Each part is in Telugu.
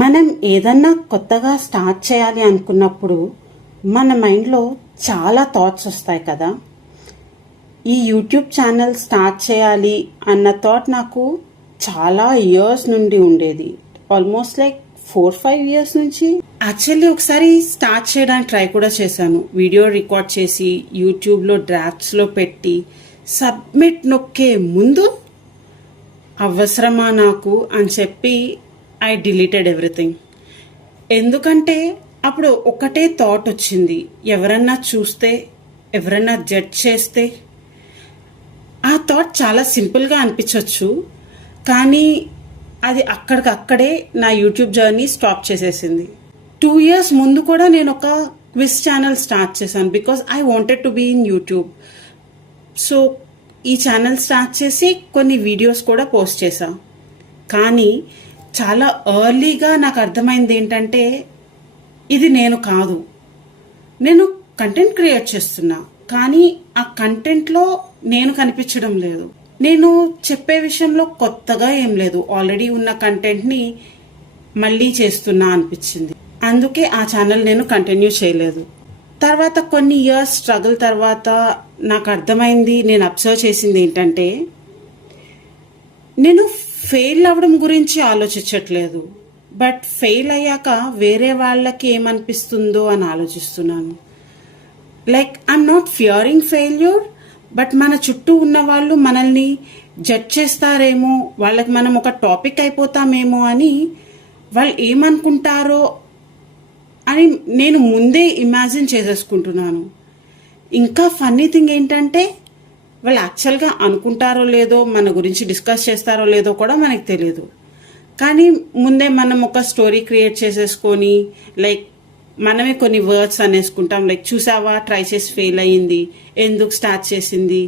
మనం ఏదన్నా కొత్తగా స్టార్ట్ చేయాలి అనుకున్నప్పుడు మన మైండ్లో చాలా థాట్స్ వస్తాయి కదా. ఈ యూట్యూబ్ ఛానల్ స్టార్ట్ చేయాలి అన్న థాట్ నాకు చాలా ఇయర్స్ నుండి ఉండేది. ఆల్మోస్ట్ లైక్ 4-5 ఇయర్స్ నుంచి. యాక్చువల్లీ ఒకసారి స్టార్ట్ చేయడానికి ట్రై కూడా చేశాను. వీడియో రికార్డ్ చేసి యూట్యూబ్లో డ్రాఫ్ట్స్లో పెట్టి సబ్మిట్ నొక్కే ముందు అవసరమా నాకు అని చెప్పి ఐ డిలీటెడ్ ఎవ్రీథింగ్. ఎందుకంటే అప్పుడు ఒకటే థాట్ వచ్చింది, ఎవరన్నా చూస్తే, ఎవరన్నా జడ్జ్ చేస్తే. ఆ థాట్ చాలా సింపుల్గా అనిపించవచ్చు, కానీ అది అక్కడికక్కడే నా యూట్యూబ్ జర్నీ స్టాప్ చేసేసింది. 2 years ముందు కూడా నేను ఒక క్విజ్ ఛానల్ స్టార్ట్ చేశాను because I wanted to be in YouTube. So ఈ ఛానల్ స్టార్ట్ చేసి కొన్ని వీడియోస్ కూడా పోస్ట్ చేశాను. కానీ చాలా ఎర్లీగా నాకు అర్థమైంది ఏంటంటే ఇది నేను కాదు. నేను కంటెంట్ క్రియేట్ చేస్తున్నా, కానీ ఆ కంటెంట్లో నేను కనిపించడం లేదు. నేను చెప్పే విషయంలో కొత్తగా ఏం లేదు, ఆల్రెడీ ఉన్న కంటెంట్ని మళ్ళీ చేస్తున్నా అనిపించింది. అందుకే ఆ ఛానల్ నేను కంటిన్యూ చేయలేదు. తర్వాత కొన్ని ఇయర్స్ స్ట్రగుల్ తర్వాత నాకు అర్థమైంది, నేను అబ్జర్వ్ చేసింది ఏంటంటే నేను ఫెయిల్ అవ్వడం గురించి ఆలోచించట్లేదు, బట్ ఫెయిల్ అయ్యాక వేరే వాళ్ళకి ఏమనిపిస్తుందో అని ఆలోచిస్తున్నాను. Like I'm not Fearing failure, but మన చుట్టూ ఉన్న వాళ్ళు మనల్ని జడ్జ్ చేస్తారేమో, వాళ్ళకి మనం ఒక టాపిక్ అయిపోతామేమో అని, వాళ్ళు ఏమనుకుంటారో అని నేను ముందే ఇమాజిన్ చేసేసుకుంటున్నాను. ఇంకా ఫన్నీ థింగ్ ఏంటంటే వాళ్ళు యాక్చువల్గా అనుకుంటారో లేదో, మన గురించి డిస్కస్ చేస్తారో లేదో కూడా మనకు తెలియదు. కానీ ముందే మనం ఒక స్టోరీ క్రియేట్ చేసేసుకొని లైక్ మనమే కొన్ని వర్డ్స్ అనేసుకుంటాం, లైక్ చూసావా ట్రై చేసి ఫెయిల్ అయ్యింది, ఎందుకు స్టార్ట్ చేసింది,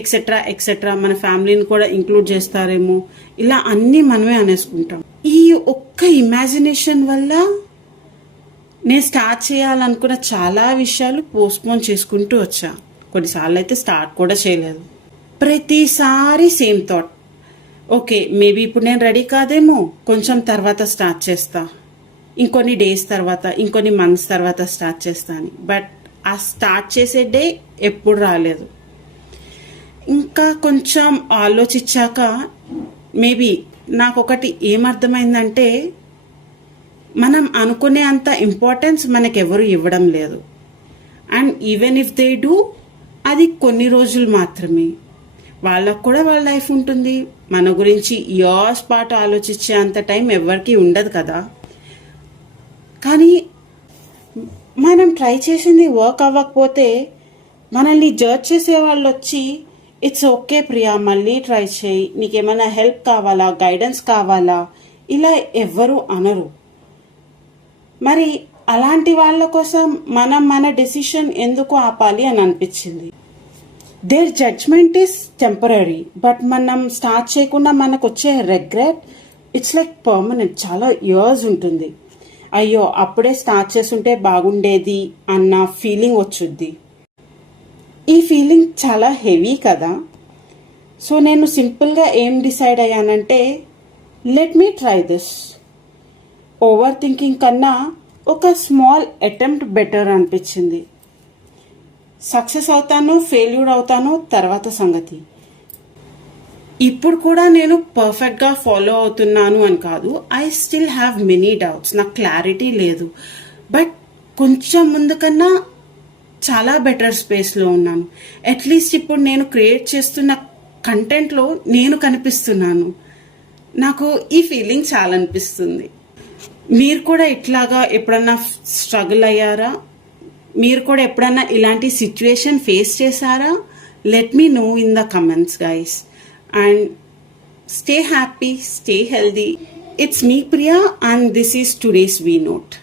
ఎక్సెట్రా ఎక్సెట్రా. మన ఫ్యామిలీని కూడా ఇంక్లూడ్ చేస్తారేమో, ఇలా అన్నీ మనమే అనేసుకుంటాం. ఈ ఒక్క ఇమాజినేషన్ వల్ల నేను స్టార్ట్ చేయాలనుకున్న చాలా విషయాలు పోస్ట్పోన్ చేసుకుంటూ వచ్చా. కొన్నిసార్లు అయితే స్టార్ట్ కూడా చేయలేదు. ప్రతిసారి సేమ్ థాట్, ఓకే మేబీ ఇప్పుడు నేను రెడీ కాదేమో, కొంచెం తర్వాత స్టార్ట్ చేస్తా, ఇంకొన్ని డేస్ తర్వాత, ఇంకొన్ని మంత్స్ తర్వాత స్టార్ట్ చేస్తా అని. బట్ ఆ స్టార్ట్ చేసే డే ఎప్పుడు రాలేదు. ఇంకా కొంచెం ఆలోచించాక మేబీ నాకు ఒకటి ఏమర్థమైందంటే మనం అనుకునే అంత ఇంపార్టెన్స్ మనకెవరు ఇవ్వడం లేదు. And even if they do, అది కొన్ని రోజులు మాత్రమే. వాళ్ళకు కూడా వాళ్ళ లైఫ్ ఉంటుంది. మన గురించి ఇయర్స్ పాటు ఆలోచించే అంత టైం ఎవరికి ఉండదు కదా. కానీ మనం ట్రై చేసింది వర్క్ అవ్వకపోతే మనల్ని జడ్జ్ చేసే వాళ్ళు వచ్చి ఇట్స్ ఓకే ప్రియా, మళ్ళీ ట్రై చేయి, నీకేమైనా హెల్ప్ కావాలా, గైడెన్స్ కావాలా, ఇలా ఎవ్వరూ అనరు. మరి అలాంటి వాళ్ళ కోసం మనం మన డెసిషన్ ఎందుకు ఆపాలి అని అనిపించింది. Their judgement is temporary, but మనం స్టార్ట్ చేయకుండా మనకు వచ్చే రిగ్రెట్ ఇట్స్ లైక్ పర్మనెంట్, చాలా ఇయర్స్ ఉంటుంది. అయ్యో అప్పుడే స్టార్ట్ చేస్తుంటే బాగుండేది అన్న ఫీలింగ్ వచ్చుద్ది. ఈ ఫీలింగ్ చాలా హెవీ కదా. సో నేను సింపుల్గా ఏం డిసైడ్ అయ్యానంటే let me try this. Over thinking కన్నా ఒక స్మాల్ అటెంప్ట్ బెటర్ అనిపించింది. సక్సెస్ అవుతానో ఫెయిల్యూర్ అవుతానో తర్వాత సంగతి. ఇప్పుడు కూడా నేను పర్ఫెక్ట్గా ఫాలో అవుతున్నాను అని కాదు, I still have many doubts, నాకు క్లారిటీ లేదు. బట్ కొంచెం ముందు కన్నా చాలా బెటర్ స్పేస్లో ఉన్నాను. అట్లీస్ట్ ఇప్పుడు నేను క్రియేట్ చేస్తున్న కంటెంట్లో నేను కనిపిస్తున్నాను. నాకు ఈ ఫీలింగ్ చాలా అనిపిస్తుంది. మీరు కూడా ఇట్లాగా ఎప్పుడన్నా స్ట్రగుల్ అయ్యారా? మీరు కూడా ఎప్పుడన్నా ఇలాంటి సిచ్యువేషన్ ఫేస్ చేశారా? Let me know in the comments guys. And stay happy, stay healthy. It's me Priya and this is today's V Note.